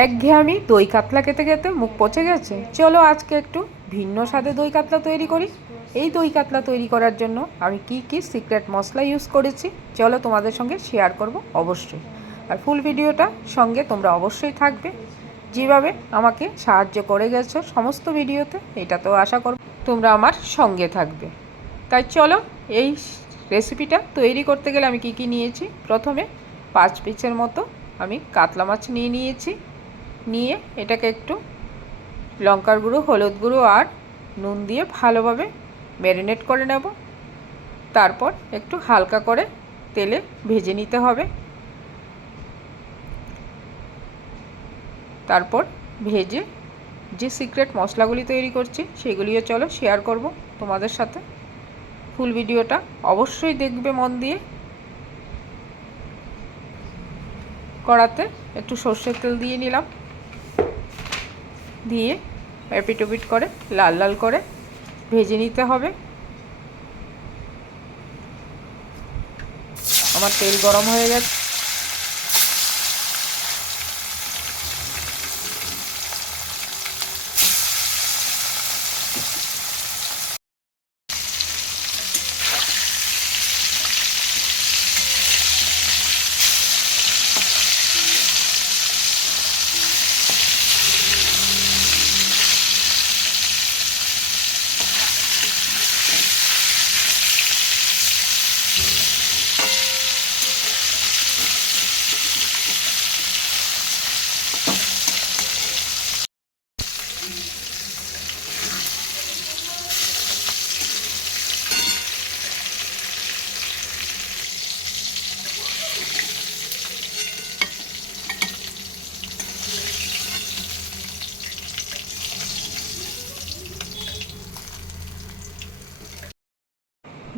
একঘেয়েমি দই কাতলা খেতে খেতে মুখ পচে গেছে। চলো আজকে একটু ভিন্ন স্বাদে দই কাতলা তৈরি করি। এই দই কাতলা তৈরি করার জন্য আমি কি সিক্রেট মশলা ইউজ করেছি চলো তোমাদের সঙ্গে শেয়ার করব অবশ্যই। আর ফুল ভিডিওটা সঙ্গে তোমরা অবশ্যই থাকবে। যেভাবে আমাকে সাহায্য করে গেছো সমস্ত ভিডিওতে, এটা তো আশা করব তোমরা আমার সঙ্গে থাকবে। তাই চলো এই রেসিপিটা তৈরি করতে গেলে আমি কি নিয়েছি। প্রথমে 5 পিসের মতো আমি কাতলা মাছ নিয়েছি। নিয়ে এটাকে একটু লঙ্কার গুঁড়ো, হলুদ গুঁড়ো আর নুন দিয়ে ভালোভাবে ম্যারিনেট করে নেব। তারপর একটু হালকা করে তেলে ভেজে নিতে হবে। তারপর ভেজে যে সিক্রেট মশলাগুলি তৈরি করছি সেগুলিও চলো শেয়ার করব তোমাদের সাথে। ফুল ভিডিওটা অবশ্যই দেখবে মন দিয়ে। কড়াতে একটু সর্ষের তেল দিয়ে নিলাম, দিয়ে এপিট ওপিট করে লাল লাল করে ভেজে নিতে হবে। আমার তেল গরম হয়ে গেছে।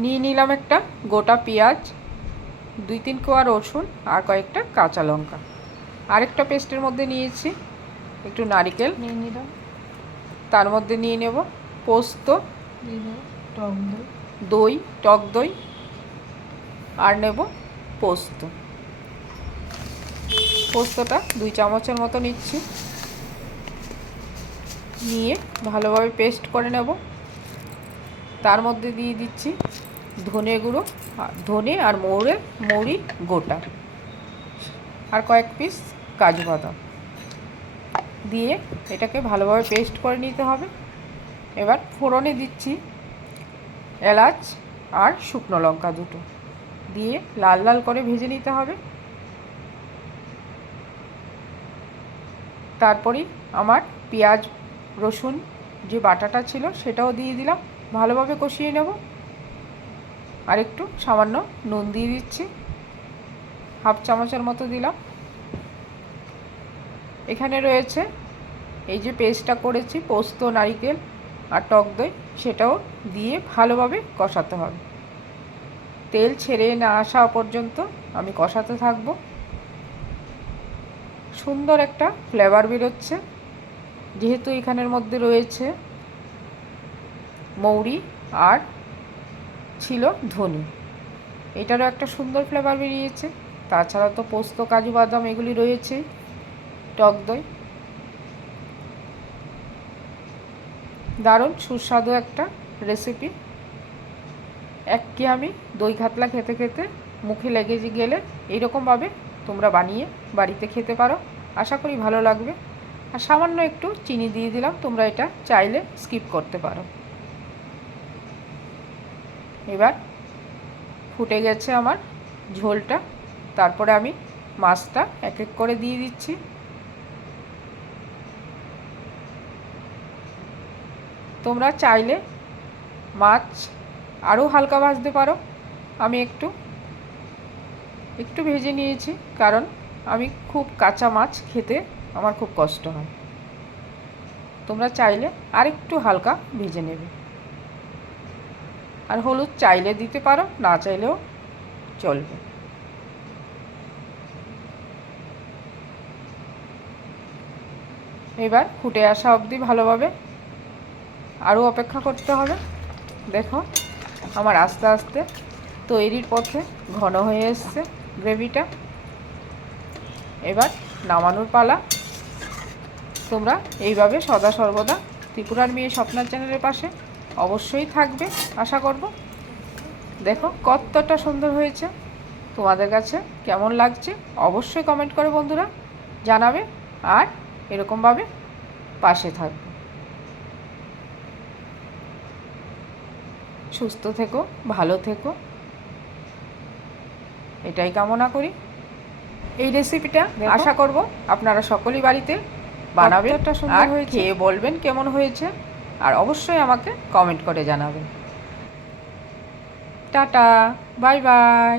নিয়ে নিলাম একটা গোটা পেঁয়াজ, 2-3 কোয়া রসুন আর কয়েকটা কাঁচা লঙ্কা। আরেকটা পেস্টের মধ্যে নিয়েছি একটু নারকেল নিয়ে নিলাম। তার মধ্যে নিয়ে নেব পোস্ত, টক দই আর নেব পোস্তটা 2 চামচের মতো নিচ্ছি। নিয়ে ভালোভাবে পেস্ট করে নেব। তার মধ্যে দিয়ে দিচ্ছি ধনে গুঁড়ো, ধনে আর মৌরি গোটা আর কয়েক পিস কাজু বাদাম দিয়ে এটাকে ভালোভাবে পেস্ট করে নিতে হবে। এবার ফোড়নে দিচ্ছি এলাচ আর শুকনো লঙ্কা দুটো দিয়ে লাল লাল করে ভেজে নিতে হবে। তারপরেই আমার পেঁয়াজ রসুন যে বাটাটা ছিল সেটাও দিয়ে দিলাম, ভালোভাবে কষিয়ে নেব। আর একটু সামান্য নুন দিয়ে দিচ্ছি, 1/2 চামচের মতো দিলাম। এখানে রয়েছে এই যে পেস্টটা করেছি পোস্ত, নারকেল আর টক দই, সেটাও দিয়ে ভালোভাবে কষাতে হবে। তেল ছেড়ে না আসা পর্যন্ত আমি কষাতে থাকবো। সুন্দর একটা ফ্লেভার বেরোচ্ছে, যেহেতু এখানের মধ্যে রয়েছে মৌরি আর ছিল ধনে, এটারও একটা সুন্দর ফ্লেভার বেরিয়েছে। তাছাড়া তো পোস্ত, কাজু বাদাম এগুলি রয়েছে, টক দই, দারুণ সুস্বাদু একটা রেসিপি। আমি দই কাতলা খেতে খেতে মুখে লেগে গেলে এইরকমভাবে তোমরা বানিয়ে বাড়িতে খেতে পারো, আশা করি ভালো লাগবে। আর সামান্য একটু চিনি দিয়ে দিলাম, তোমরা এটা চাইলে স্কিপ করতে পারো। এবার ফুটে গেছে আমার ঝোলটা, তারপরে আমি মাছটা এক এক করে দিয়ে দিচ্ছি। তোমরা চাইলে মাছ আরও হালকা ভাজতে পারো। আমি একটু ভেজে নিয়েছি, কারণ আমি খুব কাঁচা মাছ খেতে আমার খুব কষ্ট হয়। তোমরা চাইলে আরেকটু হালকা ভেজে নেবে। আর হলুদ চাইলে দিতে পারো, না চাইলেও চলবে। এবার ফুটে আসা অবধি ভালোভাবে আরও অপেক্ষা করতে হবে। দেখো আমার আস্তে আস্তে তৈরির পথে ঘন হয়ে এসছে গ্রেভিটা। এবার নামানোর পালা। তোমরা এইভাবে সদা সর্বদা ত্রিপুরার মেয়ে স্বপ্নার চ্যানেলের পাশে অবশ্যই থাকবে আশা করব। দেখো কতটা সুন্দর হয়েছে, তোমাদের কাছে কেমন লাগছে অবশ্যই কমেন্ট করে বন্ধুরা জানাবে, আর এরকমভাবে পাশে থাকবে। সুস্থ থেকো, ভালো থেকো, এটাই কামনা করি। এই রেসিপিটা আশা করব আপনারা সকলেই বাড়িতে বানাবেন আর খেয়ে বলবেন কেমন হয়েছে, আর অবশ্যই আমাকে কমেন্ট করে জানাবেন। Tata, bye bye.